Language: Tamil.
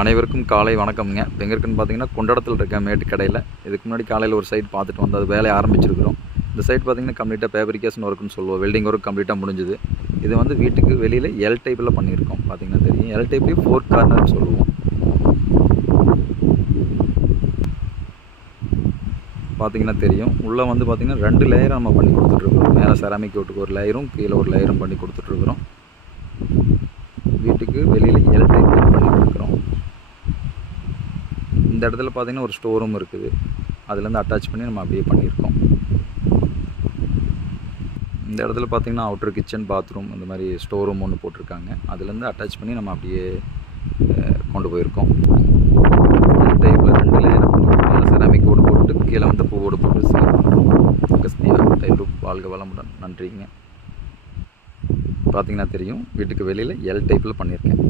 அனைவருக்கும் காலை வணக்கம்ங்க. இப்போ எங்கே இருக்குன்னு பார்த்தீங்கன்னா கொண்டடத்தில் இருக்க மேட்டு கடையில். இதுக்கு முன்னாடி காலையில் ஒரு சைட் பார்த்துட்டு வந்து அது வேலையை ஆரம்பிச்சிருக்கிறோம். இந்த சைட் பார்த்தீங்கன்னா கம்ப்ளீட்டாக ஃபேப்ரிகேஷன் ஒர்க்குன்னு சொல்லுவோம். வெல்டிங் ஒர்க் கம்ப்ளீட்டாக முடிஞ்சுது. இது வந்து வீட்டுக்கு வெளியில் எல் டைப்பில் பண்ணியிருக்கோம். பார்த்தீங்கன்னா தெரியும், எல் டைப்லேயும் 4 கார்னர்னு சொல்லுவோம். பார்த்தீங்கன்னா தெரியும், உள்ளே வந்து பார்த்திங்கன்னா 2 லேயர் நம்ம பண்ணி கொடுத்துட்ருக்குறோம். மேலே செராமிக் ஓட்டுக்கு ஒரு லேயரும் கீழே ஒரு லேயரும் பண்ணி கொடுத்துட்ருக்குறோம். வீட்டுக்கு வெளியில் எல் டைப்பில் பண்ணி கொடுக்குறோம். இந்த இடத்துல பார்த்திங்கன்னா ஒரு ஸ்டோர் ரூம் இருக்குது. அதுலேருந்து அட்டாச் பண்ணி நம்ம அப்படியே பண்ணியிருக்கோம். இந்த இடத்துல பார்த்திங்கன்னா அவுட்டர் கிச்சன், பாத்ரூம், இந்த மாதிரி ஸ்டோர் ரூம் ஒன்று போட்டிருக்காங்க. அதுலேருந்து அட்டாச் பண்ணி நம்ம அப்படியே கொண்டு போயிருக்கோம். டைப்பில் 2 லேயர் மேலே செராமிக் ஓடு போட்டு கீழே வந்து பூவோடு போட்டு சிலிப் டைப் வாழ்க வளமுடன். நன்றிங்க. பார்த்திங்கன்னா தெரியும், வீட்டுக்கு வெளியில் எல் டைப்பில் பண்ணியிருக்கேன்.